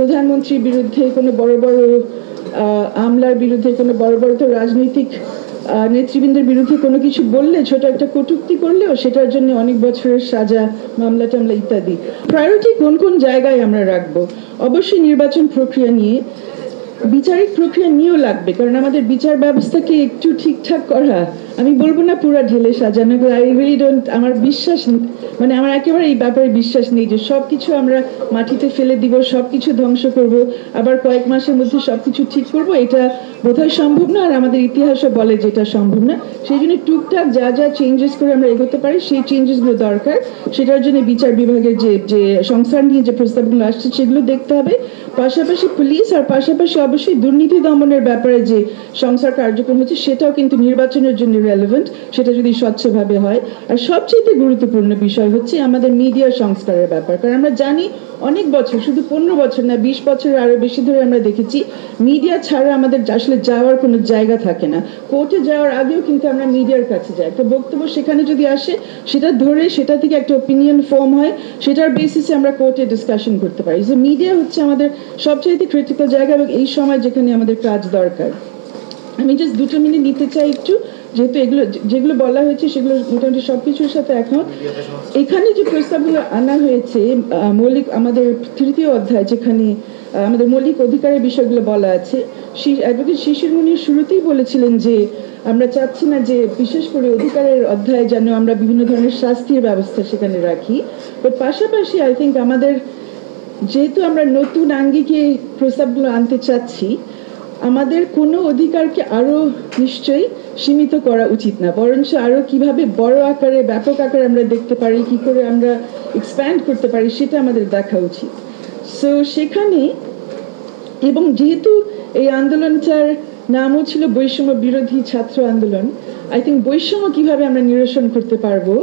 প্রধানমন্ত্রীর বিরুদ্ধে কোনো বড় বড় আমলার বিরুদ্ধে কোনো বড় বড় তো রাজনৈতিক নেতৃবৃন্দের বিরুদ্ধে কোনো কিছু বললে, ছোট একটা কটূক্তি করলেও সেটার জন্য অনেক বছরের সাজা, মামলা টামলা ইত্যাদি। প্রায়োরিটি কোন কোন জায়গায় আমরা রাখবো? অবশ্যই নির্বাচন প্রক্রিয়া নিয়ে, বিচারিক প্রক্রিয়া নিয়েও লাগবে, কারণ আমাদের বিচার ব্যবস্থাকে একটু ঠিকঠাক করা, আমি বলবো না পুরা ঢেলে সাজানো, আই রিয়েলি ডোন্ট, আমার বিশ্বাস মানে আমার একেবারে এই ব্যাপারে বিশ্বাস নেই যে সবকিছু আমরা মাটিতে ফেলে দিব, সবকিছু ধ্বংস করব, আবার কয়েক মাসের মধ্যে সবকিছু ঠিক করব, এটা বোধহয় সম্ভব না। আর আমাদের ইতিহাসও বলে যে এটা সম্ভব না। সেই জন্য টুকটাক যা যা চেঞ্জেস করে আমরা এগোতে পারি, সেই চেঞ্জেসগুলো দরকার। সেটার জন্য বিচার বিভাগের যে সংস্কার নিয়ে যে প্রস্তাবগুলো আসছে সেগুলো দেখতে হবে, পাশাপাশি পুলিশ আর পাশাপাশি অবশ্যই দুর্নীতি দমনের ব্যাপারে যে সংস্কার কার্যক্রম হচ্ছে সেটাও কিন্তু নির্বাচনের জন্য রেলেভেন্ট, সেটা যদি স্বচ্ছভাবে হয়। আর সবচেয়ে গুরুত্বপূর্ণ বিষয় হচ্ছে আমাদের মিডিয়া সংস্কারের ব্যাপার, কারণ আমরা জানি অনেক বছর, শুধু 15 বছর না 20 বছরের আরো বেশি ধরে আমরা দেখেছি মিডিয়া ছাড়া আমাদের আসলে যাওয়ার কোনো জায়গা থাকে না। কোর্টে যাওয়ার আগেও কিন্তু আমরা মিডিয়ার কাছে যাই, একটা বক্তব্য সেখানে যদি আসে সেটা ধরে সেটা থেকে একটা ওপিনিয়ন ফর্ম হয়, সেটার বেসিসে আমরা কোর্টে ডিসকাশন করতে পারি। যে মিডিয়া হচ্ছে আমাদের সবচেয়ে ক্রিটিক্যাল জায়গা এবং এই সময় যেখানে আমাদের কাজ দরকার। আমি জাস্ট 2 মিনিট নিতে চাই একটু, যেহেতু এগুলো যেগুলো বলা হয়েছে সেগুলো মোটামুটি সবকিছুর সাথে একমত। এখানে যে প্রস্তাবগুলো আনা হয়েছে মৌলিক আমাদের 3য় অধ্যায়, যেখানে আমাদের মৌলিক অধিকারের বিষয়গুলো বলা আছে, অ্যাডভোকেট শিশির মুনির শুরুতেই বলেছিলেন যে আমরা চাচ্ছি না যে বিশেষ করে অধিকারের অধ্যায়ে যেন আমরা বিভিন্ন ধরনের শাস্তির ব্যবস্থা সেখানে রাখি। বাট পাশাপাশি আই থিঙ্ক আমাদের, যেহেতু আমরা নতুন আঙ্গিকে প্রস্তাবগুলো আনতে চাচ্ছি, আমাদের কোনো অধিকারকে আরো নিশ্চয়ই সীমিত করা উচিত না, বরঞ্চ আরো কিভাবে বড় আকারে ব্যাপক আকারে আমরা দেখতে পারি, কি করে আমরা এক্সপ্যান্ড করতে পারি, সেটা আমাদের দেখা উচিত। সো সেখানে, এবং যেহেতু এই আন্দোলনটার নামও ছিল বৈষম্য বিরোধী ছাত্র আন্দোলন, আই থিঙ্ক বৈষম্য কিভাবে আমরা নিরসন করতে পারবো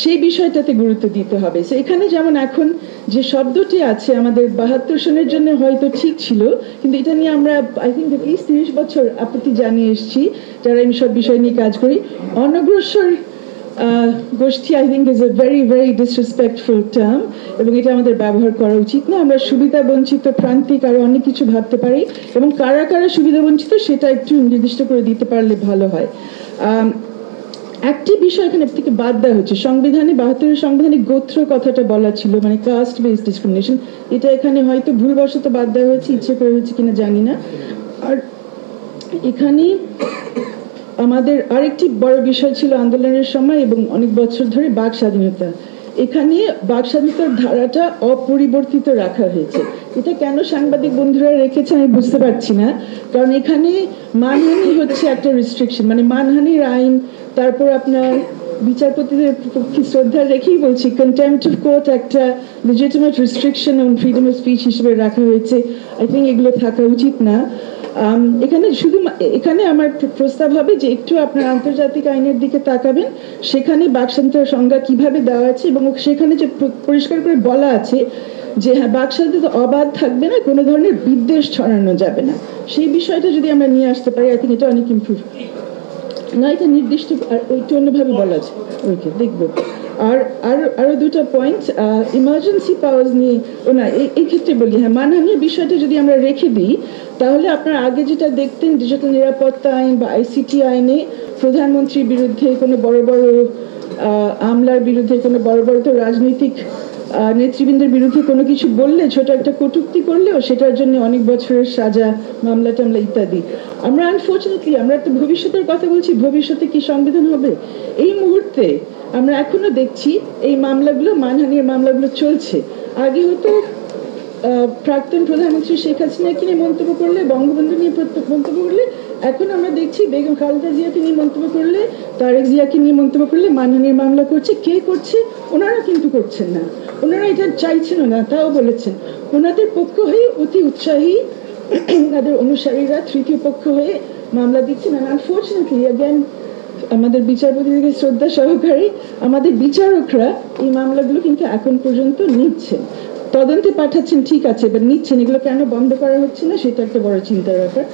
সেই বিষয়টাতে গুরুত্ব দিতে হবে। সো এখানে যেমন এখন যে শব্দটি আছে আমাদের 72 সনের জন্য হয়তো ঠিক ছিল, কিন্তু এটা নিয়ে আমরা আই থিঙ্ক at least 30 বছর আপত্তি জানিয়ে এসেছি যারা এই সব বিষয় নিয়ে কাজ করি। অনগ্রসর গোষ্ঠী I think is a very very disrespectful term, এবং এটা আমাদের ব্যবহার করা উচিত না। আমরা সুবিধা বঞ্চিত প্রান্তিক আরো অনেক কিছু ভাবতে পারি, এবং কারা কারা সুবিধা বঞ্চিত সেটা একটু নির্দিষ্ট করে দিতে পারলে ভালো হয়। একটি বিষয় এখানে থেকে বাদ দেওয়া হচ্ছে, সংবিধানে 72 সংবিধানে গোত্র কথাটা বলা ছিল, মানে কাস্ট বেসড ডিসক্রিমিনেশন, এটা এখানে হয়তো ভুলবশত বাদ দেওয়া হয়েছে, ইচ্ছে করে হয়েছে কিনা জানি না। আর এখানে আমাদের আরেকটি বড় বিষয় ছিল আন্দোলনের সময় এবং অনেক বছর ধরে বাক স্বাধীনতা। এখানে বাক স্বাধীনতার ধারাটা অপরিবর্তিত রাখা হয়েছে। এটা কেন সাংবাদিক বন্ধুরা রেখেছে আমি বুঝতে পারছি না, কারণ এখানে মানহানি হচ্ছে একটা রেস্ট্রিকশন, মানে মানহানির আইন, তারপর আপনার বিচারপতিদের পক্ষে শ্রদ্ধা রেখেই বলছি কন্টেম্পট অফ কোর্ট একটা legitimate restriction on freedom of speech হিসেবে রাখা হয়েছে। আই থিঙ্ক এগুলো থাকা উচিত না। এখানে শুধু এখানে আমার প্রস্তাব হবে যে একটু আপনার আন্তর্জাতিক আইনের দিকে তাকাবেন, সেখানে বাক স্বাধীনতার সংজ্ঞা কিভাবে দেওয়া আছে, এবং সেখানে যে পরিষ্কার করে বলা আছে যে হ্যাঁ বাক স্বাধীনতা অবাধ থাকবে না, কোনো ধরনের বিদ্বেষ ছড়ানো যাবে না, সেই বিষয়টা যদি আমরা নিয়ে আসতে পারি আই থিঙ্ক এটা অনেক ইমপ্রুভ। না এটা নির্দিষ্ট একটু অন্যভাবে বলা আছে, ওকে দেখবো। আর আরো দুটো পয়েন্ট ইমার্জেন্সি পাওয়ার্স নিয়ে, ও না এই ক্ষেত্রে বলি, হ্যাঁ মানহানির বিষয়টা যদি আমরা রেখে দিই, তাহলে আপনার আগে যেটা দেখতেন ডিজিটাল নিরাপত্তা আইন বা আইসিটি আইনে প্রধানমন্ত্রীর বিরুদ্ধে কোনো বড় বড় আমলার বিরুদ্ধে কোনো বড় বড় তো রাজনৈতিক নেতৃবৃন্দের বিরুদ্ধে কোনো কিছু বললে, ছোট একটা কটূক্তি করলেও সেটার জন্য অনেক বছরের সাজা, মামলা টামলা ইত্যাদি। আমরা আনফর্চুনেটলি আমরা তো ভবিষ্যতের কথা বলছি, ভবিষ্যতে কি সংবিধান হবে? এই মুহূর্তে আমরা এখনো দেখছি এই মামলাগুলো, মানহানির মামলাগুলো চলছে। আগে হতো প্রাক্তন প্রধানমন্ত্রী শেখ হাসিনাকে নিয়ে মন্তব্য করলে, বঙ্গবন্ধু নিয়ে মন্তব্য করলে, এখন আমরা দেখছি বেগম খালেদা জিয়াকে নিয়ে মন্তব্য করলে, তারেক জিয়াকে নিয়ে মন্তব্য করলে মানহানির মামলা করছে। কে করছে? ওনারা কিন্তু করছেন না, ওনারা এটা চাইছেন না, তাও বলেছেন। ওনাদের পক্ষ হয়ে অতি উৎসাহী ওনাদের অনুসারীরা তৃতীয় পক্ষ হয়ে মামলা দিচ্ছেন। আনফর্চুনেটলি অ্যাগেন আমাদের বিচারপতিদেরকে শ্রদ্ধা সহকারে আমাদের বিচারকরা এই মামলাগুলো কিন্তু এখন পর্যন্ত নিচ্ছেন, তদন্তে পাঠাচ্ছেন, ঠিক আছে, এবার নিচ্ছেন, এগুলো কেন বন্ধ করা হচ্ছে না সেটা একটা বড় চিন্তার ব্যাপার।